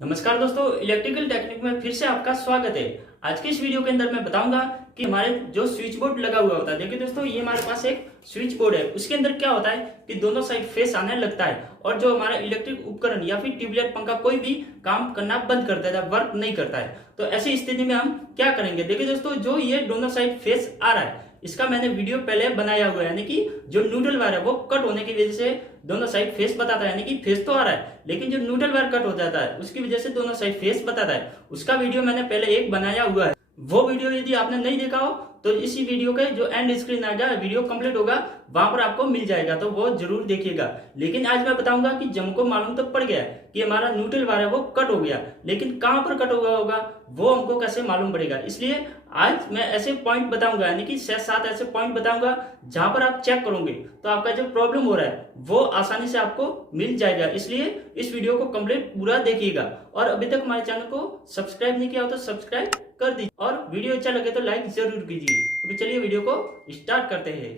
नमस्कार दोस्तों, electrical technique में फिर से आपका स्वागत है। आज की इस वीडियो के अंदर मैं बताऊंगा कि हमारे जो स्विच बोर्ड लगा हुआ होता है। देखिए दोस्तों, ये हमारे पास एक स्विच बोर्ड है। उसके अंदर क्या होता है कि दोनों साइड फेस आने लगता है और जो हमारा इलेक्ट्रिक उपकरण या फिर ट्यूबलाइट, पंखा कोई भी काम करना बंद कर देता है, वर्क नहीं करता है। तो ऐसी स्थिति में हम क्या करेंगे? देखिए दोस्तों, जो ये दोनों साइड फेस आ रहा है, इसका मैंने वीडियो पहले बनाया हुआ है। यानी कि जो न्यूट्रल वायर है वो कट होने की वजह से दोनों साइड फेस बताता है। यानी कि फेस तो आ रहा है, लेकिन जो न्यूट्रल वायर कट हो जाता है उसकी वजह से दोनों साइड फेस बताता है। उसका वीडियो मैंने पहले एक बनाया हुआ है। वो वीडियो यदि आपने नहीं देखा हो तो इसी वीडियो के जो एंड स्क्रीन आएगा, वीडियो कंप्लीट होगा, वहां पर आपको मिल जाएगा, तो वो जरूर देखिएगा। लेकिन आज मैं बताऊंगा कि जब हमको मालूम तो पड़ गया कि हमारा न्यूट्रल वायर है वो कट हो गया, लेकिन कहां पर कट हुआ होगा वो हमको कैसे मालूम पड़ेगा। इसलिए आज मैं ऐसे पॉइंट बताऊंगा, यानी कि 6-7 ऐसे पॉइंट बताऊंगा जहां पर आप चेक करोगे तो आपका जो प्रॉब्लम हो रहा है वो आसानी से आपको मिल जाएगा। इसलिए इस वीडियो को कंप्लीट पूरा देखिएगा और अभी तक हमारे चैनल को सब्सक्राइब नहीं किया हो तो सब्सक्राइब कर दीजिए और वीडियो अच्छा लगे तो लाइक जरूर कीजिए। तो चलिए वीडियो को स्टार्ट करते हैं।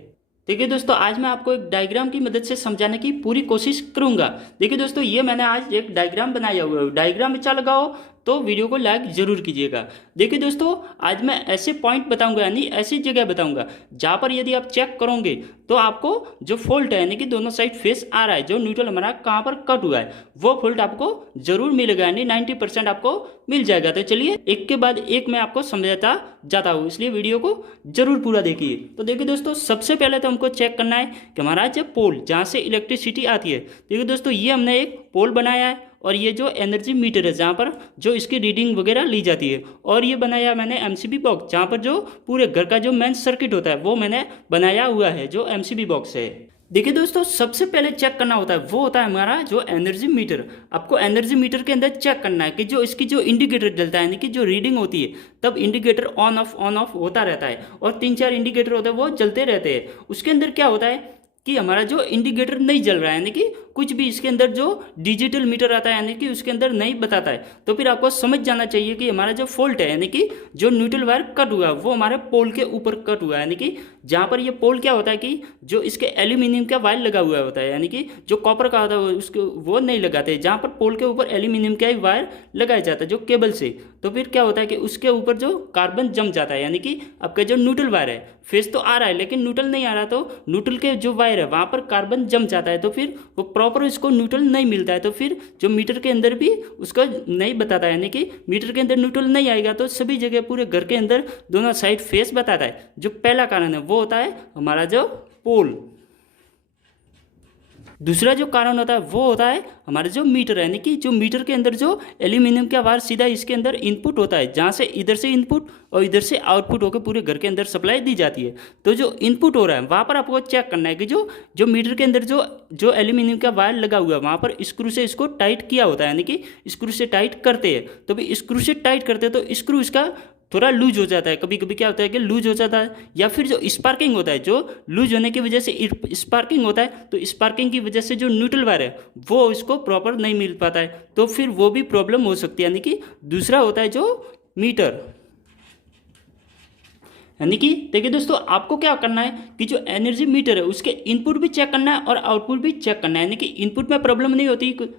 देखिए दोस्तों, आज मैं आपको एक डायग्राम की मदद से समझाने की पूरी कोशिश करूंगा। देखिए दोस्तों, ये मैंने आज एक डायग्राम बनाया हुआ है। डायग्राम अच्छा लगा हो तो वीडियो को लाइक जरूर कीजिएगा। देखिए दोस्तों, आज मैं ऐसे पॉइंट बताऊंगा, यानी ऐसी जगह बताऊंगा जहां पर यदि आप चेक करोगे तो आपको जो फॉल्ट है, यानी कि दोनों साइड फेस आ रहा है, जो न्यूट्रल हमारा कहां पर कट हुआ है, वो फॉल्ट आपको जरूर मिलेगा, यानी 90% आपको मिल जाएगा। तो चलिए एक के बाद एक मैं आपको समझाता जाता हूँ, इसलिए वीडियो को जरूर पूरा देखिए। तो देखिए दोस्तों, सबसे पहले तो हमको चेक करना है कि हमारा जो पोल जहाँ से इलेक्ट्रिसिटी आती है। देखिए दोस्तों, ये हमने एक पोल बनाया है और ये जो एनर्जी मीटर है जहाँ पर जो इसकी रीडिंग वगैरह ली जाती है, और ये बनाया मैंने एमसीबी बॉक्स, जहाँ पर जो पूरे घर का जो मेन सर्किट होता है वो मैंने बनाया हुआ है, जो एमसीबी बॉक्स है। देखिए दोस्तों, सबसे पहले चेक करना होता है वो होता है हमारा जो एनर्जी मीटर। आपको एनर्जी मीटर के अंदर चेक करना है कि जो इसकी जो इंडिकेटर जलता है, यानी कि जो रीडिंग होती है, तब इंडिकेटर ऑन ऑफ होता रहता है और 3-4 इंडिकेटर होते हैं वो जलते रहते हैं। उसके अंदर क्या होता है कि हमारा जो इंडिकेटर नहीं जल रहा है, यानी कि कुछ भी इसके अंदर जो डिजिटल मीटर आता है, यानी कि उसके अंदर नहीं बताता है, तो फिर आपको समझ जाना चाहिए कि हमारा जो फॉल्ट है, यानी कि जो न्यूट्रल वायर कट हुआ है वो हमारे पोल के ऊपर कट हुआ है। यानी कि जहाँ पर ये पोल क्या होता है कि जो इसके एल्यूमिनियम का वायर लगा हुआ होता है, यानी कि जो कॉपर का होता है उसको वो नहीं लगाते, जहाँ पर पोल के ऊपर एल्यूमिनियम का ही वायर लगाया जाता है जो केबल से। तो फिर क्या होता है कि उसके ऊपर जो कार्बन जम जाता है, यानी कि आपका जो न्यूट्रल वायर है, फेस तो आ रहा है लेकिन न्यूट्रल नहीं आ रहा, तो न्यूट्रल के जो वायर है वहाँ पर कार्बन जम जाता है, तो फिर वो प्रॉपर इसको न्यूट्रल नहीं मिलता है। तो फिर जो मीटर के अंदर भी उसका नहीं बताता है, यानी कि मीटर के अंदर न्यूट्रल नहीं आएगा तो सभी जगह पूरे घर के अंदर दोनों साइड फेस बताता है। जो पहला कारण है वो होता है हमारा जो पोल। दूसरा जो कारण होता है वो होता है हमारा जो मीटर है, यानी कि जो मीटर के अंदर जो एल्यूमिनियम का वायर सीधा इसके अंदर इनपुट होता है, जहाँ से इधर से इनपुट और इधर से आउटपुट होकर पूरे घर के अंदर सप्लाई दी जाती है। तो जो इनपुट हो रहा है वहाँ पर आपको चेक करना है कि जो मीटर के अंदर जो एल्यूमिनियम का वायर लगा हुआ है वहाँ पर स्क्रू से इसको टाइट किया होता है, यानी कि स्क्रू से टाइट करते हैं। तो भी स्क्रू से टाइट करते हैं तो स्क्रू इसका थोड़ा लूज हो जाता है, कभी कभी क्या होता है कि लूज हो जाता है, या फिर जो स्पार्किंग होता है, जो लूज होने की वजह से स्पार्किंग होता है, तो स्पार्किंग की वजह से जो न्यूट्रल वायर है वो इसको प्रॉपर नहीं मिल पाता है, तो फिर वो भी प्रॉब्लम हो सकती है। यानी कि दूसरा होता है जो मीटर, यानी कि देखिए दोस्तों, आपको क्या करना है कि जो एनर्जी मीटर है उसके इनपुट भी चेक करना है और आउटपुट भी चेक करना है। यानी कि इनपुट में प्रॉब्लम नहीं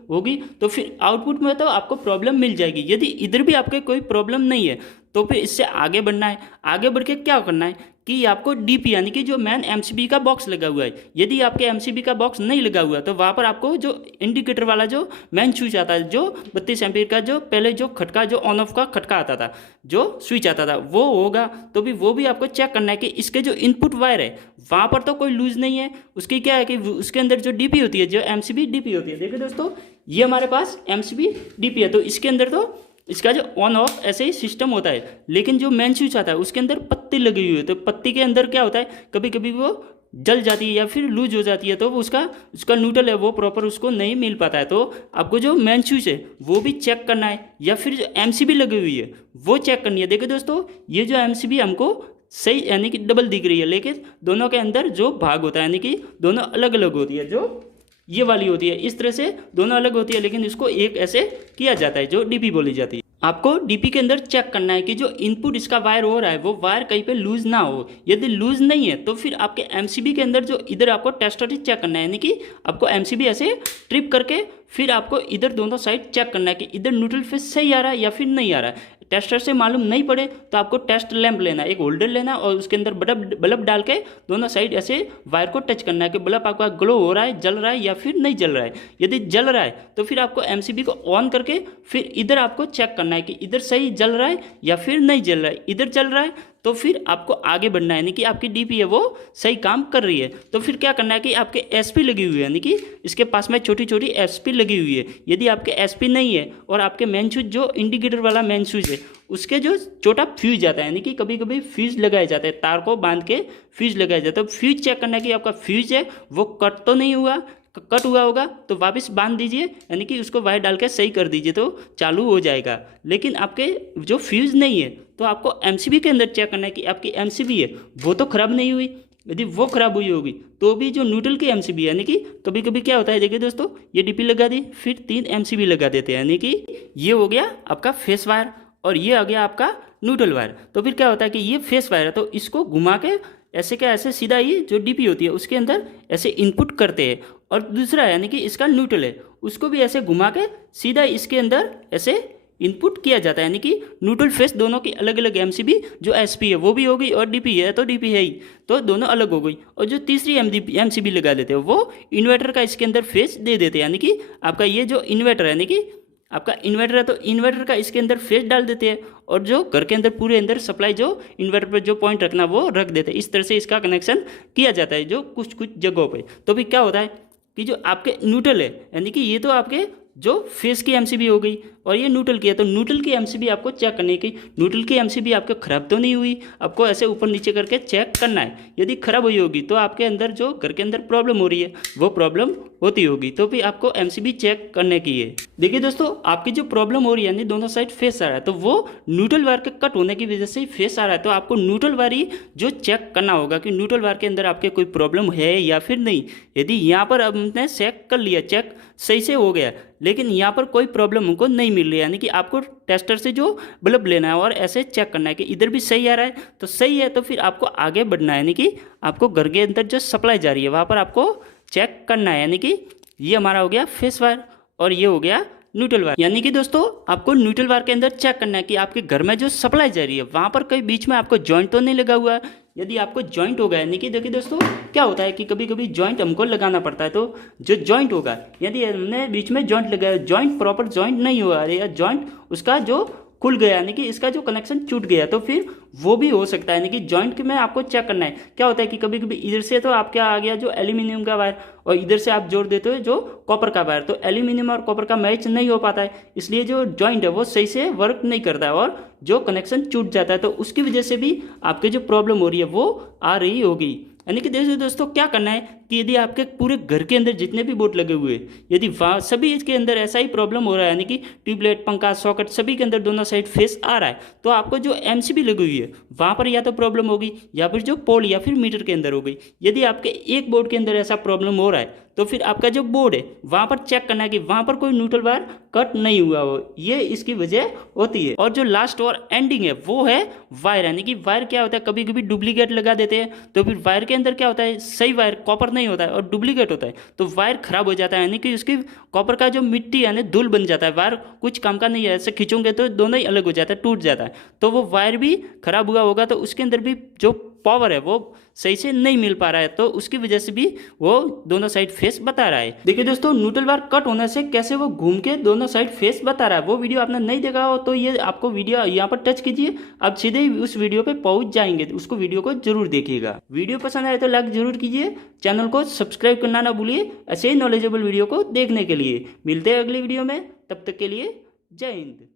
होगी तो फिर आउटपुट में तो आपको प्रॉब्लम मिल जाएगी। यदि इधर भी आपके कोई प्रॉब्लम नहीं है तो फिर इससे आगे बढ़ना है। आगे बढ़ के क्या करना है कि आपको डीपी, यानी कि जो मेन एमसीबी का बॉक्स लगा हुआ है, यदि आपके एमसीबी का बॉक्स नहीं लगा हुआ तो वहाँ पर आपको जो इंडिकेटर वाला जो मेन स्विच आता है, जो 32 एम्पीयर का जो पहले जो खटका, जो ऑन ऑफ का खटका आता था, जो स्विच आता था, वो होगा। तो भी वो भी आपको चेक करना है कि इसके जो इनपुट वायर है वहाँ पर तो कोई लूज नहीं है। उसकी क्या है कि उसके अंदर जो डीपी होती है, जो एमसीबी डीपी होती है, देखिए दोस्तों, ये हमारे पास एमसीबी डीपी है, तो इसके अंदर तो इसका जो ऑन ऑफ ऐसे ही सिस्टम होता है। लेकिन जो मेन स्विच आता है उसके अंदर पत्ती लगी हुई है, तो पत्ती के अंदर क्या होता है, कभी कभी वो जल जाती है या फिर लूज हो जाती है, तो वो उसका न्यूट्रल है वो प्रॉपर उसको नहीं मिल पाता है। तो आपको जो मेन स्विच है वो भी चेक करना है, या फिर जो एमसीबी लगी हुई है वो चेक करनी है। देखिए दोस्तों, ये जो एमसीबी हमको सही, यानी कि डबल दिख रही है, लेकिन दोनों के अंदर जो भाग होता है, यानी कि दोनों अलग अलग होती है। जो ये वाली होती है इस तरह से दोनों अलग होती है, लेकिन इसको एक ऐसे किया जाता है जो डीपी बोली जाती है। आपको डीपी के अंदर चेक करना है कि जो इनपुट इसका वायर हो रहा है वो वायर कहीं पे लूज ना हो। यदि लूज नहीं है तो फिर आपके एमसीबी के अंदर जो इधर आपको टेस्टर चेक करना है, यानी कि आपको एमसीबी ऐसे ट्रिप करके फिर आपको इधर दोनों साइड चेक करना है कि इधर न्यूट्रल फेस सही आ रहा है या फिर नहीं आ रहा है। टेस्टर से मालूम नहीं पड़े तो आपको टेस्ट लैंप लेना, एक होल्डर लेना और उसके अंदर बल्ब डाल के दोनों साइड ऐसे वायर को टच करना है कि बल्ब आपका ग्लो हो रहा है, जल रहा है या फिर नहीं जल रहा है। यदि जल रहा है तो फिर आपको एमसीबी को ऑन करके फिर इधर आपको चेक करना है कि इधर सही जल रहा है या फिर नहीं जल रहा है। इधर जल रहा है तो फिर आपको आगे बढ़ना है, यानी कि आपकी डीपी है वो सही काम कर रही है। तो फिर क्या करना है कि आपके एसपी लगी हुई है, यानी कि इसके पास में छोटी छोटी एसपी लगी हुई है। यदि आपके एसपी नहीं है और आपके मेन स्विच जो इंडिकेटर वाला मेन स्विच है उसके जो छोटा फ्यूज जाता है, यानी कि कभी कभी फ्यूज लगाया जाता है, तार को बांध के फ्यूज लगाया जाता है। तो फ्यूज चेक करना है कि आपका फ्यूज है वो कट तो नहीं हुआ, कट हुआ होगा तो वापस बांध दीजिए, यानी कि उसको वायर डाल के सही कर दीजिए तो चालू हो जाएगा। लेकिन आपके जो फ्यूज़ नहीं है तो आपको एमसीबी के अंदर चेक करना है कि आपकी एमसीबी है वो तो ख़राब नहीं हुई। यदि वो ख़राब हुई होगी तो भी जो न्यूट्रल की एमसीबी है, यानी कि कभी कभी क्या होता है, देखिए दोस्तों ये डीपी लगा दी फिर 3 एमसीबी लगा देते हैं, यानी कि ये हो गया आपका फेस वायर और ये आ गया आपका न्यूट्रल वायर। तो फिर क्या होता है कि ये फेस वायर है तो इसको घुमा के ऐसे क्या ऐसे सीधा ये जो डीपी होती है उसके अंदर ऐसे इनपुट करते हैं, और दूसरा यानी कि इसका न्यूट्रल है उसको भी ऐसे घुमा के सीधा इसके अंदर ऐसे इनपुट किया जाता है, यानी कि न्यूट्रल फेस दोनों की अलग अलग एमसीबी, जो एसपी है वो भी हो गई और डीपी है तो डीपी है ही, तो दोनों अलग हो गई। और जो तीसरी एमसीबी लगा देते हैं वो इन्वर्टर का इसके अंदर फेस दे देते हैं, यानी कि आपका ये जो इन्वर्टर है, यानी कि आपका इन्वर्टर है तो इन्वर्टर का इसके अंदर फेस डाल देते हैं और जो घर के अंदर पूरे अंदर सप्लाई जो इन्वर्टर पर जो पॉइंट रखना वो रख देते हैं। इस तरह से इसका कनेक्शन किया जाता है जो कुछ कुछ जगहों पे। तो फिर क्या होता है कि जो आपके न्यूट्रल है, यानी कि ये तो आपके जो फेस की एमसीबी हो गई और ये न्यूट्रल की है, तो न्यूट्रल की एमसीबी आपको चेक करने की, न्यूट्रल की एमसीबी आपको खराब तो नहीं हुई, आपको ऐसे ऊपर नीचे करके चेक करना है। यदि खराब हुई होगी तो आपके अंदर जो घर के अंदर प्रॉब्लम हो रही है वो प्रॉब्लम होती होगी, तो भी आपको एमसीबी चेक करने की है। देखिए दोस्तों आपकी जो प्रॉब्लम हो रही है यानी दोनों साइड फेस आ रहा है तो वो न्यूट्रल वायर के कट होने की वजह से ही फेस आ रहा है, तो आपको न्यूट्रल वायर ही जो चेक करना होगा कि न्यूट्रल वायर के अंदर आपके कोई प्रॉब्लम है या फिर नहीं। यदि यहाँ पर हमने चेक कर लिया, चेक सही से हो गया, लेकिन यहाँ पर कोई प्रॉब्लम हमको नहीं मिल रही है, यानी कि आपको टेस्टर से जो बल्ब लेना है और ऐसे चेक करना है कि इधर भी सही आ रहा है तो सही है, तो फिर आपको आगे बढ़ना है, यानी कि आपको घर के अंदर जो सप्लाई जा रही है वहाँ पर आपको चेक करना है। यानी कि ये हमारा हो गया फेस वायर और ये हो गया न्यूट्रल वायर। यानी कि दोस्तों आपको न्यूट्रल वायर के अंदर चेक करना है कि आपके घर में जो सप्लाई जा रही है वहाँ पर कहीं बीच में आपको जॉइंट तो नहीं लगा हुआ है। यदि आपको जॉइंट होगा, यानी कि देखिए दोस्तों क्या होता है कि कभी कभी जॉइंट हमको लगाना पड़ता है, तो जो जॉइंट होगा यदि हमने बीच में जॉइंट लगाया, जॉइंट प्रॉपर जॉइंट नहीं हुआ या जॉइंट उसका जो खुल गया, यानी कि इसका जो कनेक्शन छूट गया, तो फिर वो भी हो सकता है। यानी कि जॉइंट में आपको चेक करना है। क्या होता है कि कभी कभी इधर से तो आपके आ गया जो एल्यूमिनियम का वायर और इधर से आप जोड़ देते हो जो कॉपर का वायर, तो एल्यूमिनियम और कॉपर का मैच नहीं हो पाता है, इसलिए जो जॉइंट है वो सही से वर्क नहीं करता है और जो कनेक्शन छूट जाता है, तो उसकी वजह से भी आपके जो प्रॉब्लम हो रही है वो आ रही होगी। यानी कि देखिए दोस्तों क्या करना है कि यदि आपके पूरे घर के अंदर जितने भी बोर्ड लगे हुए यदि सभी इसके अंदर ऐसा ही प्रॉब्लम हो रहा है, यानी कि ट्यूबलाइट, पंखा, सॉकेट सभी के अंदर दोनों साइड फेस आ रहा है, तो आपको जो एमसीबी लगी हुई है वहाँ पर या तो प्रॉब्लम होगी या फिर जो पोल या फिर मीटर के अंदर हो गई। यदि आपके एक बोर्ड के अंदर ऐसा प्रॉब्लम हो रहा है तो फिर आपका जो बोर्ड है वहाँ पर चेक करना है कि वहाँ पर कोई न्यूट्रल वायर कट नहीं हुआ हो, ये इसकी वजह होती है। और जो लास्ट और एंडिंग है वो है वायर, यानी कि वायर क्या होता है कभी कभी डुप्लीकेट लगा देते हैं, तो फिर वायर के अंदर क्या होता है सही वायर कॉपर नहीं होता है और डुप्लीकेट होता है, तो वायर खराब हो जाता है, यानी कि उसकी कॉपर का जो मिट्टी यानी धूल बन जाता है, वायर कुछ काम का नहीं है, ऐसे खींचोगे तो दोनों ही अलग हो जाता है, टूट जाता है, तो वो वायर भी खराब हुआ होगा, तो उसके अंदर भी जो पावर है वो सही से नहीं मिल पा रहा है, तो उसकी वजह से भी वो दोनों साइड फेस बता रहा है। देखिए दोस्तों न्यूट्रल वायर कट होने से कैसे वो घूम के दोनों साइड फेस बता रहा है, वो वीडियो आपने नहीं देखा हो तो ये आपको वीडियो यहाँ पर टच कीजिए, आप सीधे ही उस वीडियो पे पहुंच जाएंगे, उसको वीडियो को जरूर देखिएगा। वीडियो पसंद आए तो लाइक जरूर कीजिए, चैनल को सब्सक्राइब करना ना भूलिए ऐसे ही नॉलेजेबल वीडियो को देखने के लिए। मिलते हैं अगली वीडियो में, तब तक के लिए जय हिंद।